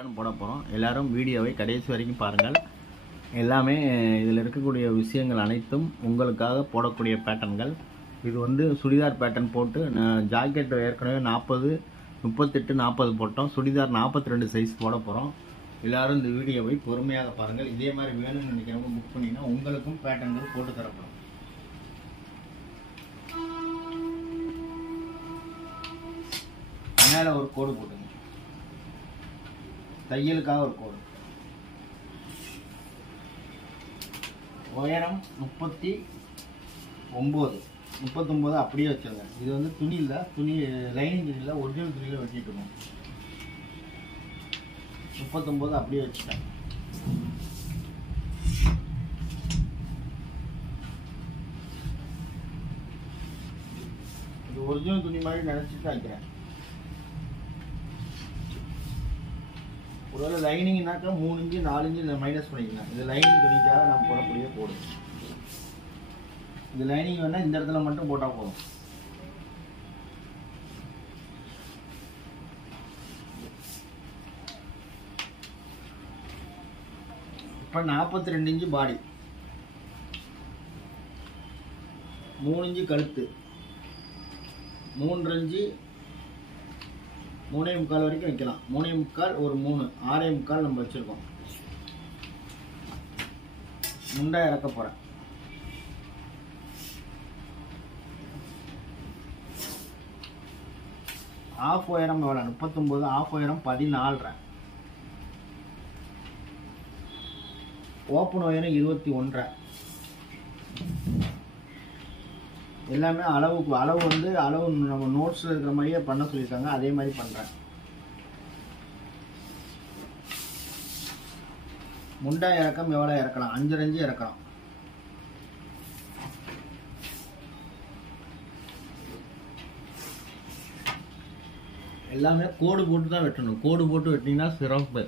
போட போகிறோம். எல்லாரும் வீடியோவை கடைசி வரைக்கும் பாருங்கள். எல்லாமே இதில் இருக்கக்கூடிய விஷயங்கள் அனைத்தும் உங்களுக்காக போடக்கூடிய பேட்டர்ன்கள். இது வந்து சுடிதார் பேட்டர்ன் போட்டு ஜாக்கெட் ஏற்கனவே 40, 38, 40 போட்டோம். சுடிதார் 42 சைஸ் போட போகிறோம். எல்லாரும் இந்த வீடியோவை பொறுமையாக பாருங்கள். இதே மாதிரி வேணும்னு நினைக்கிறவங்க புக் பண்ணிங்கன்னா உங்களுக்கும் பேட்டர்ன்கள் போட்டு தரப்படும். மேலே ஒரு கோடு போட்டுங்க, தையலுக்காக ஒரு கோடு. உயரம் 39 அப்படியே வச்சுருங்க. இது வந்து துணி லைனிங் துணியில் ஒரிஜினல் துணியில் வெட்டிட்டு இருக்கோம். 39 அப்படியே வச்சுட்டேன். இது ஒரிஜினல் துணி மாதிரி நினச்சிட்டு வைக்கிறேன். ஒருவேளை லைனிங்னாக்கா 3 இன்ச்சு 4 இன்ச்சு மைனஸ் பண்ணிக்கலாம். இது லைனிங் துணிக்காக நம்ம போடக்கூடிய கோடு. இது லைனிங் வேணால் இந்த இடத்துல மட்டும் போட்டால் போதும். இப்போ 42 இன்ச்சு பாடி, 3 இன்ச்சு கழுத்து, 3 இன்ச்சு 3.25 வரைக்கும் வைக்கலாம். 3.25 ஒரு 3 6.25 நம்ம வச்சிருக்கோம். முண்டா இறக்க போறேன். ஆஃப் உயரம் எவ்வளோ? 39. ஆஃப் உயரம் 14. ஓப்பன் உயரம் 21. எல்லாமே அளவு வந்து அளவு நம்ம நோட்ஸில் இருக்கிற மாதிரியே பண்ண சொல்லியிருக்காங்க. அதே மாதிரி பண்ணுறேன். முண்டா இறக்கம் எவ்வளோ இறக்கலாம்? 5 இன்ச்சு இறக்கலாம். எல்லாமே கோடு போட்டு தான் வெட்டணும். கோடு போட்டு வெட்டினீங்கன்னா சிறப்பு.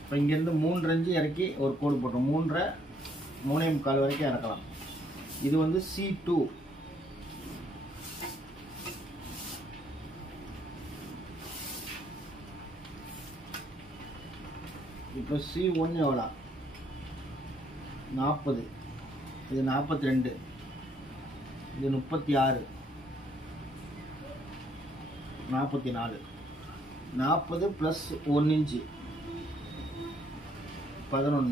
இப்போ இங்கேருந்து 3 இன்ச்சு இறக்கி ஒரு கோடு போட்டோம். 3.25 வரைக்கும் இறக்கலாம். இது வந்து C2. இப்போ C1 எவ்வளோ? 40. இது 42. இது 36, 44. 40 + 1 இன்ச்சு 11.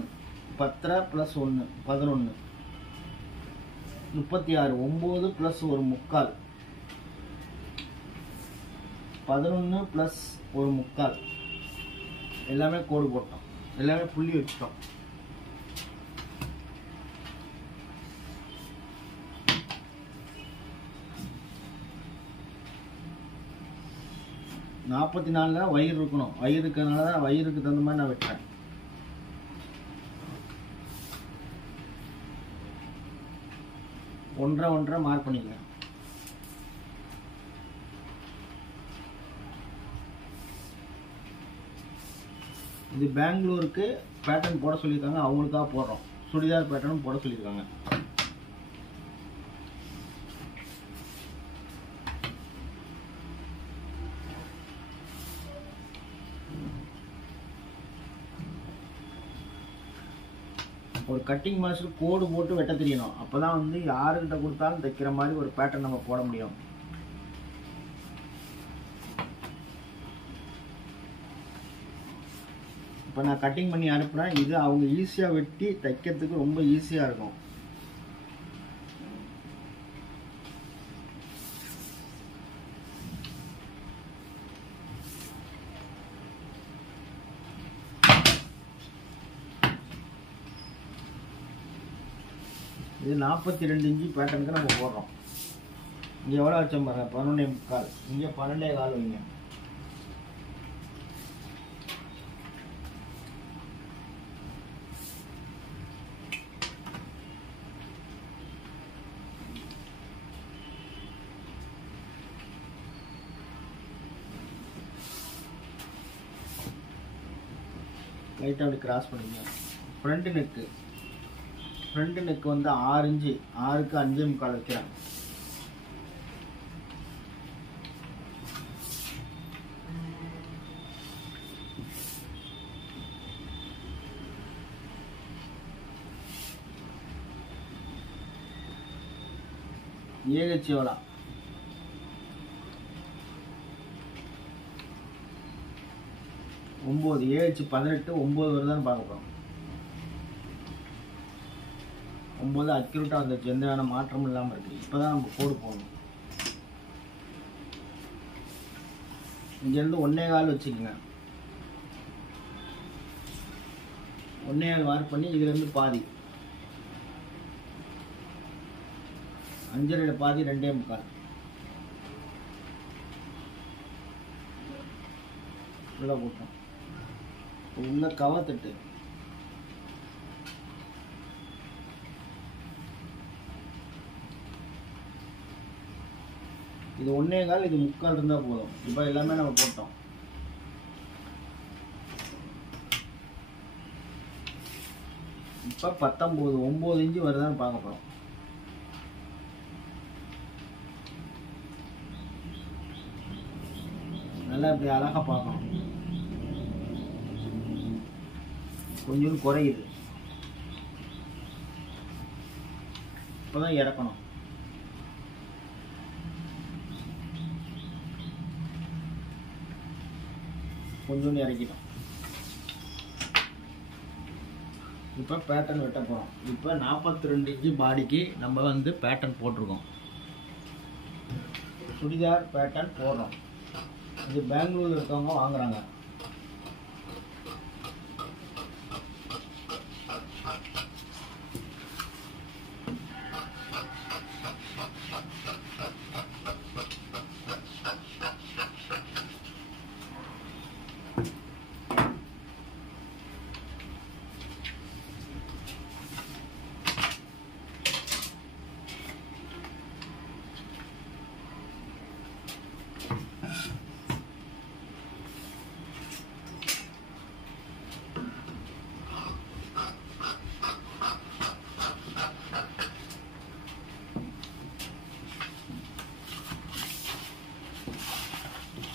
10 + 1 11. 36. 9 + 1/4 11 + 1/4. எல்லாமே கோடு போட்டோம். எல்லாமே புள்ளி வச்சுட்டோம். நாற்பத்தி 4 வயிறு இருக்கணும். வயிறு இருக்கிறதுனால தான் வயிறுக்கு தகுந்த மாதிரி நான் வெட்டுறேன். ஒன்றரை மார்க் பண்ணிக்கிறேன். இது பெங்களூருக்கு பேட்டர்ன் போட சொல்லியிருக்காங்க. அவங்களுக்காக போடுறோம். சுடிதார் பேட்டர்னும் போட சொல்லியிருக்காங்க. ஒரு கட்டிங் மாஸ்டர் கோடு போட்டு வெட்ட தெரியணும். அப்போதான் வந்து யாருக்கிட்ட கொடுத்தாலும் தைக்கிற மாதிரி ஒரு பேட்டர்ன் நம்ம போட முடியும். இப்போ நான் கட்டிங் பண்ணி அனுப்புகிறேன். இது அவங்க ஈஸியாக வெட்டி தைக்கிறதுக்கு ரொம்ப ஈஸியாக இருக்கும். இது 42 இன்ச்சு பேட்டர்னுக்கு நம்ம போடுறோம். இங்கே எவ்வளோ வச்சோம் பாருங்க? 11.25. இங்கே 12.25 வைங்க. லைட்டாக அப்படி கிராஸ் பண்ணிங்க. ஃப்ரண்ட் நெக்கு வந்து 6 இன்ச்சு, 6க்கு 5.25 வைக்கிறேன். ஏஹெச் எவ்வளோ 9 ஏஹெச் 18 9 வருதான்னு பார்க்க போகிறோம். 9 அக்யூரேட்டாக வந்துருச்சு, எந்த வேணா மாற்றமும் இல்லாமல் இருக்குது. இப்போ தான் நம்ம கோடு போடணும். இங்கேருந்து 1.25 வச்சுக்கோங்க. 1.25 மார்க் பண்ணி இதுலேருந்து பாதி 5.5 பாதி 2.25 உள்ளே போட்டோம். உள்ள கவர் தட்டு இது 1.25 இது 3/4 இருந்தால் போதும். இப்போ எல்லாமே நம்ம போட்டோம். இப்போ 19 9 இன்ச்சு வருதான்னு பார்க்க போகிறோம். நல்லா இப்படி அழகாக பார்க்கணும். கொஞ்சம் குறையுது. இப்போ தான் இறக்கணும். கொஞ்சோண்டு இறக்கிட்டோம். இப்போ பேட்டர்ன் வெட்ட போகிறோம். இப்போ 42 இன்ச்சு பாடிக்கு நம்ம வந்து பேட்டர்ன் போட்டிருக்கோம். சுடிதார் பேட்டர்ன் போடுறோம். இது பெங்களூரில் இருக்கவங்க வாங்குறாங்க.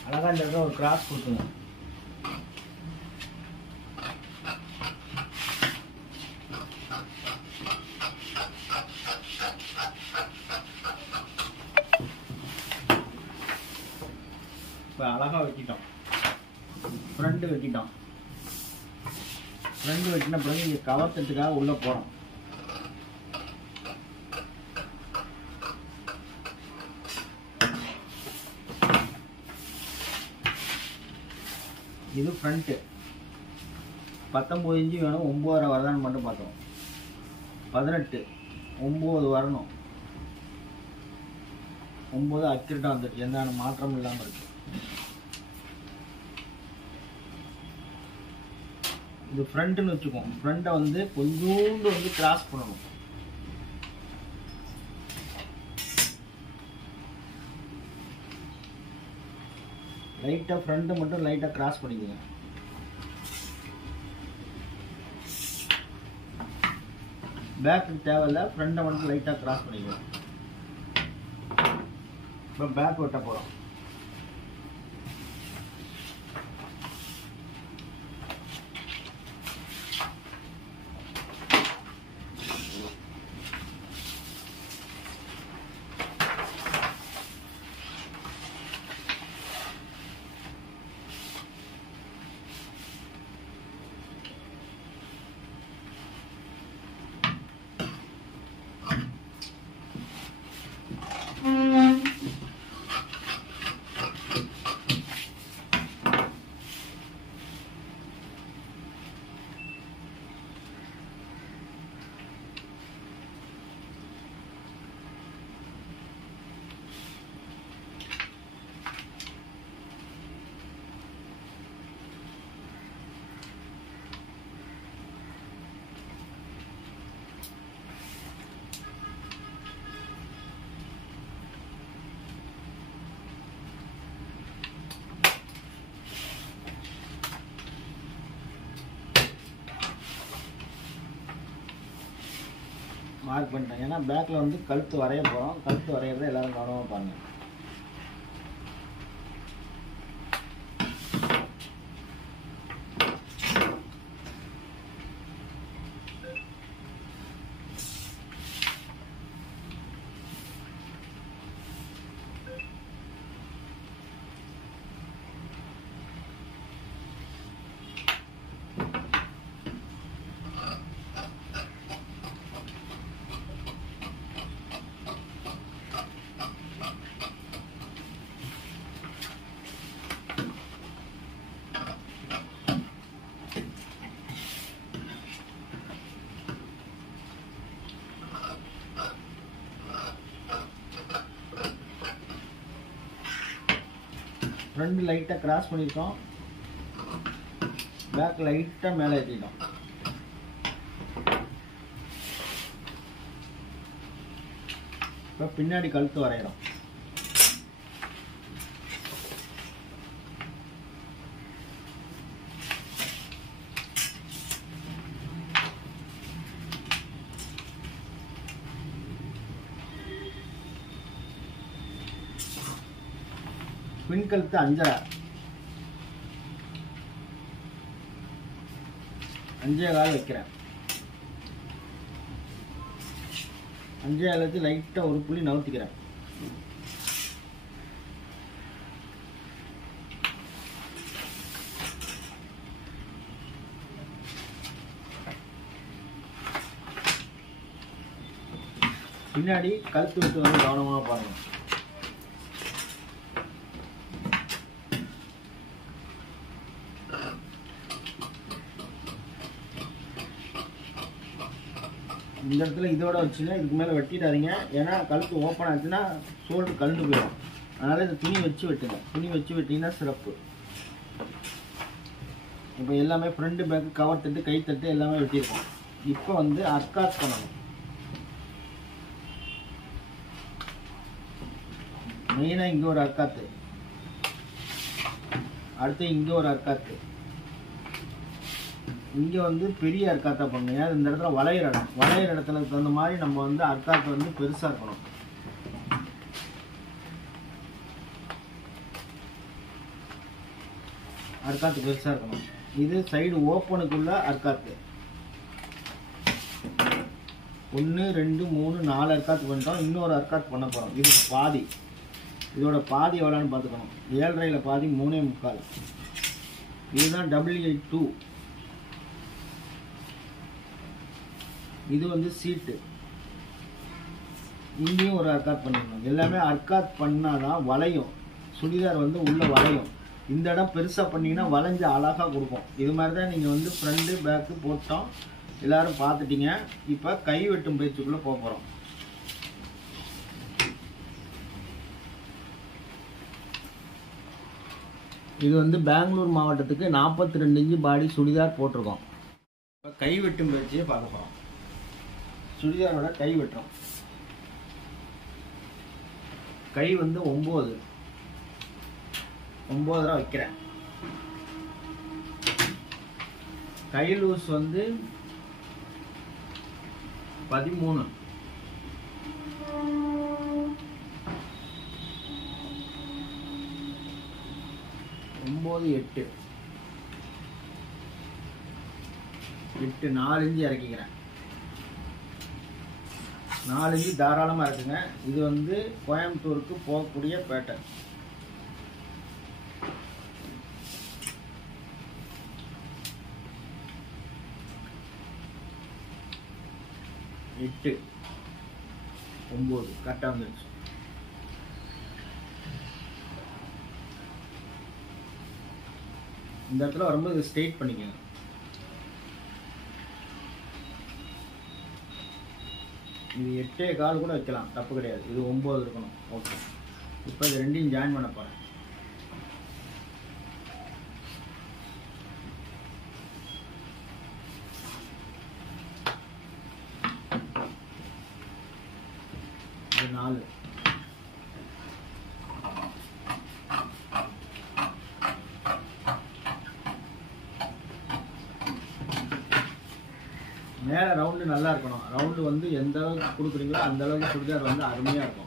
அழகாக இந்த இடத்துல ஒரு கிராஸ் கொடுத்துங்க. இப்போ அழகாக வெட்டிட்டோம். ஃப்ரண்ட் வெட்டிட்டோம். ஃப்ரண்ட் வெட்டின பிறகு இங்கே கவர் தட்டுக்காக உள்ளே போகிறோம். இது ஃப்ரண்ட்டு 19 இன்ச்சு வேணும். 9.5 வரதான்னு மட்டும் பார்த்தோம். 18 9 வரணும். 9 அக்யூரேட்டாக வந்துடுச்சு, எந்த மாற்றமும் இல்லாமல் இருக்கு. இது ஃப்ரண்ட்டுன்னு வச்சுக்கோம். ஃப்ரண்ட்டை வந்து கொஞ்சோண்டு வந்து கிராஸ் பண்ணணும். லைட்டாக ஃப்ரண்ட்டை மட்டும் லைட்டாக கிராஸ் பண்ணிக்கோங்க. பேக்கு தேவையில்லை, ஃப்ரண்ட்டை மட்டும் லைட்டாக கிராஸ் பண்ணிக்கோங்க. இப்போ பேக் வெட்ட போகிறோம். மார்க் பண்ணிட்டேன். ஏன்னா பேக்கில் வந்து கழுத்து வரைய போகிறோம். கழுத்து வரைகிறத எல்லோரும் கவனமாக பாருங்கள். ஃப்ரண்ட் லைட்டாக கிராஸ் பண்ணியிருக்கோம், பேக் லைட்டாக மேலே ஏற்றிட்டோம். இப்போ பின்னாடி கழுத்து வரைகிறோம். பின் கழுத்து 5.5 5.25 வைக்கிறேன். 5.25 லைட்டாக ஒரு புள்ளி நவுத்திக்கிறேன். பின்னாடி கழுத்து விட்டு வந்து கவனமாக பாருங்க. இந்த இடத்துல இதோட வச்சுன்னா இதுக்கு மேலே வெட்டிடாதீங்க. ஏன்னா கழுத்து ஓப்பன் ஆச்சுன்னா ஷோல்டர் கழுந்து போயிடும். அதனால் இந்த துணி வச்சு வெட்டுங்க. துணி வச்சு வெட்டிங்கன்னா சிறப்பு. இப்போ எல்லாமே ஃப்ரண்ட் பேக்கு கவர் தட்டு கை தட்டு எல்லாமே வெட்டியிருக்கோம். இப்போ வந்து அர்க்காத் பண்ணணும். மெயினாக இங்கே ஒரு அர்க்காத்து, அடுத்து இங்கே ஒரு அர்க்காத்து, இங்கே வந்து பெரிய அர்க்காத்தா பண்ணுங்க. இந்த இடத்துல வளையிற இடத்துல தகுந்த மாதிரி நம்ம வந்து அர்க்காத்து வந்து பெருசாக இருக்கணும். அர்க்காத்து பெருசாக இருக்கணும். இது சைடு ஓப்பனுக்குள்ள அர்க்காத்து 1 2 3 4 அர்க்காத்து பண்ணிட்டோம். இன்னொரு அர்க்காத்து பண்ண போகிறோம். இது பாதி. இதோட பாதி எவ்வளோன்னு பார்த்துக்கணும். 7.5 பாதி 3.25. இதுதான் W2. இது வந்து சீட்டு. இங்கேயும் ஒரு அர்க்காத் பண்ணிடணும். எல்லாமே அர்க்காத் பண்ணாதான் வளையும். சுடிதார் வந்து உள்ள வளையும். இந்த இடம் பெருசாக பண்ணிங்கன்னா வளைஞ்சு அழகாக கொடுக்கும். இது மாதிரி தான் நீங்கள் வந்து ஃப்ரண்ட்டு பேக்கு போட்டோம். எல்லோரும் பார்த்துட்டீங்க. இப்போ கை வெட்டும் பயிற்சிக்குள்ளே போக போகிறோம். இது வந்து பெங்களூர் மாவட்டத்துக்கு 42 இன்ச்சு பாடி சுடிதார் போட்டிருக்கோம். இப்போ கை வெட்டும் பயிற்சியை பார்க்க போகிறோம். சுடிதாரோட கை வெட்டுறோம். கை வந்து 9.5 வைக்கிறேன். கை லூஸ் வந்து 13. ஒம்பது 8 4 இன்ச்சு இறக்கிக்கிறேன். 4 இன்ச்சு தாராளமாக இருக்குங்க. இது வந்து கோயம்புத்தூருக்கு போகக்கூடிய பேட்டர்ன். எட்டு 9 கரெக்டாக வந்துருச்சு. இந்த இடத்துல வரும்போது இதை ஸ்ட்ரெயிட் பண்ணிக்கோங்க. இது 8.25 கூட வைக்கலாம், தப்பு கிடையாது. இது 9 இருக்கணும். ஓகே, இப்போ இது ரெண்டையும் ஜாயின் பண்ண போகிறேன். இது 4. மேலே ரவுண்டு நல்லா இருக்கணும். ரவுண்டு வந்து எந்த அளவுக்கு கொடுக்குறீங்களோ அந்த அளவுக்கு சுடிதார் வந்து அருமையாக இருக்கும்.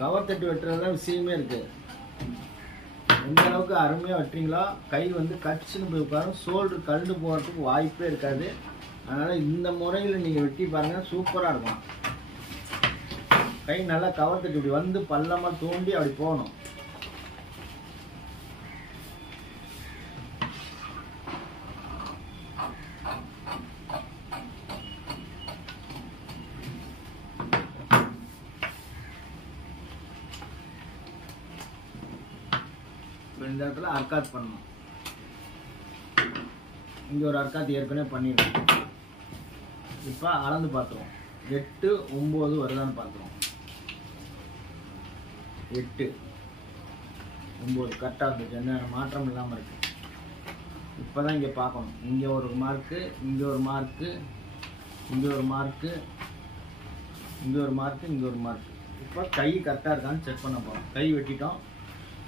கவர் தட்டு வெட்டுறதுல விஷயமே இருக்கு. எந்த அளவுக்கு அருமையாக வெட்டுறீங்களோ கை வந்து கச்சுன்னு போய் உட்காரும், ஷோல்டர் கழுண்டு போகிறதுக்கு வாய்ப்பே இருக்காது. அதனால் இந்த முறையில் நீங்கள் வெட்டி பாருங்கள், சூப்பராக இருக்கும். கை நல்லா கவர் தட்டி இப்படி வந்து பள்ளமாக தோண்டி அப்படி போகணும். இந்த இடத்துல அர்க்காத் பண்ணணும். இங்கே ஒரு அர்க்காத் ஏற்கனவே பண்ணிடுறோம். இப்போ அளந்து பார்த்துருவோம். 8 9 வருதான்னு பார்த்துருவோம். 8 9 கரெக்டாக இருந்துச்சு, எந்த மாற்றம் இல்லாமல் இருக்குது. இப்போ தான் இங்கே பார்க்கணும். இங்கே ஒரு மார்க்கு, இங்கே ஒரு மார்க்கு, இங்கே ஒரு மார்க்கு, இங்கே ஒரு மார்க்கு, இங்கே ஒரு மார்க்கு. இப்போ கை கரெக்டாக இருக்கான்னு செக் பண்ண போகிறோம். கை வெட்டிட்டோம்,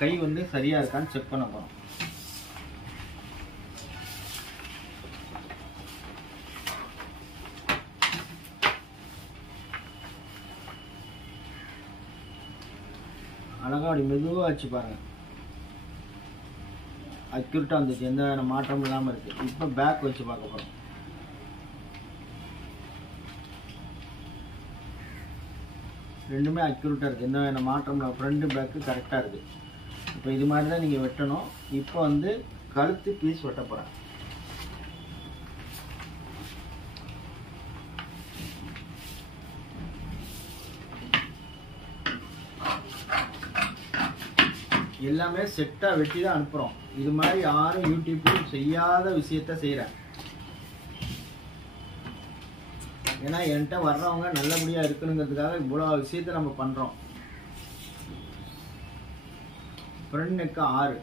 கை வந்து சரியாக இருக்கான்னு செக் பண்ண போகிறோம். அழகாக அப்படி மெதுவாக வச்சு பாருங்கள், அக்யூரேட்டாக வந்துச்சு, எந்த மாற்றமும் இல்லாமல் இருக்குது. இப்போ பேக் வச்சு பார்க்க போகிறோம். ரெண்டுமே அக்யூரேட்டாக இருக்குது, எந்த மாற்றம் இல்லை. ஃப்ரண்ட்டு பேக்கு கரெக்டாக இருக்குது. இப்போ இது மாதிரி தான் நீங்கள் வெட்டணும். இப்போ வந்து கழுத்து பீஸ் வெட்ட போகிறேன். எல்லாமே செட்டாக வெட்டி தான் அனுப்புகிறோம். இது மாதிரி யாரும் யூடியூப்லையும் செய்யாத விஷயத்த செய்கிறேன். ஏன்னா என்கிட்ட வர்றவங்க நல்லபடியாக இருக்கணுங்கிறதுக்காக இவ்வளோ விஷயத்த நம்ம பண்ணுறோம். ஃப்ரண்ட் நெக்கு 6,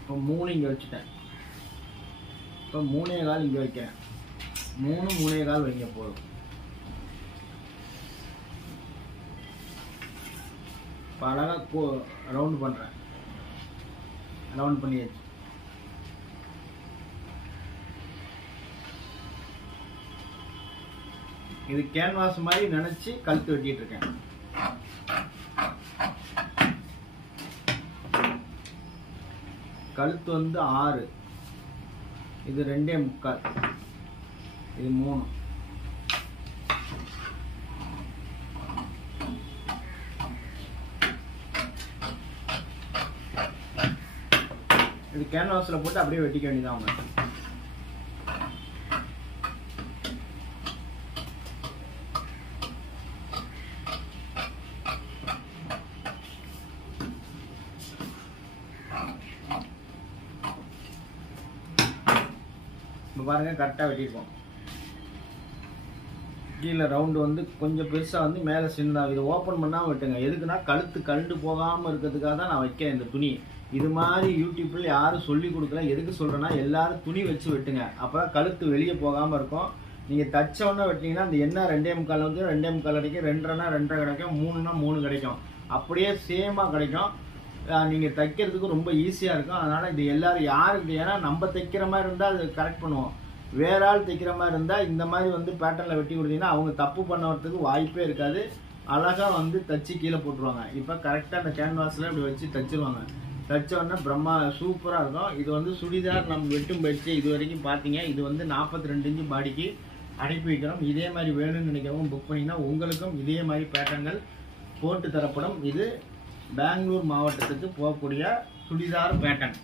இப்போ 3 இங்கே வச்சுட்டேன். இப்போ 3.25 இங்கே வைக்கிறேன். 3 3.25 வைங்க போதும். இப்போ அழகாக ரவுண்ட் பண்ணுறேன். ரவுண்ட் பண்ணியாச்சு. இது கேன்வாஸ் மாதிரி நினச்சி கழுத்து வெட்டிட்டு இருக்கேன். கழுத்து வந்து 6, இது 2.25, இது 3. இது கேன்வாஸில் போட்டு அப்படியே வெட்டிக்க வேண்டியதான் அவங்க. இப்போ பாருங்கள், கரெக்டாக வெட்டியிருக்கோம். கீழே ரவுண்டு வந்து கொஞ்சம் பெருசாக வந்து மேலே சின்னதாக. இதை ஓப்பன் பண்ணாமல் வெட்டுங்க. எதுக்குன்னா கழுத்து கழுண்டு போகாமல் இருக்கிறதுக்காக தான் நான் வைக்கிறேன் இந்த துணி. இது மாதிரி யூடியூப்பில் யாரும் சொல்லி கொடுக்கல. எதுக்கு சொல்கிறேன்னா, எல்லோரும் துணி வச்சு வெட்டுங்க, அப்போ தான் கழுத்து வெளியே போகாமல் இருக்கும். நீங்கள் தச்சவொன்னே வெட்டிங்கன்னா அந்த எண்ணெய் 2.25 வந்து 2.25 கிடைக்கும், 2.5னா 2.5 கிடைக்கும், 3னா 3 கிடைக்கும். அப்படியே சேமாக கிடைக்கும். நீங்கள் தைக்கிறதுக்கு ரொம்ப ஈஸியாக இருக்கும். அதனால் இது எல்லோரும் யாருக்கு, ஏன்னா நம்ம தைக்கிற மாதிரி இருந்தால் அது கரெக்ட் பண்ணுவோம். வேற ஆள் தைக்கிற மாதிரி இருந்தால் இந்த மாதிரி வந்து பேட்டர்னில் வெட்டி கொடுத்தீங்கன்னா அவங்க தப்பு பண்ணுறதுக்கு வாய்ப்பே இருக்காது. அழகாக வந்து தச்சு கீழே போட்டுருவாங்க. இப்போ கரெக்டாக அந்த கேன்வாஸில் இப்படி வச்சு தச்சுருவாங்க. தச்சோடனே பிரம்மா சூப்பராக இருக்கும். இது வந்து சுடிதார் நம்ம வெட்டும் பயிற்சி இது வரைக்கும் பார்த்தீங்க. இது வந்து 42 இன்ச்சு பாடிக்கு அனுப்பி வைக்கிறோம். இதே மாதிரி வேணும்னு நினைக்கிறவங்க புக் பண்ணிங்கன்னா உங்களுக்கும் இதே மாதிரி பேட்டர்ன்கள் போட்டு தரப்படும். இது பெங்களூர் மாவட்டத்துக்கு போகக்கூடிய சுடிதார் பேட்டர்ன்.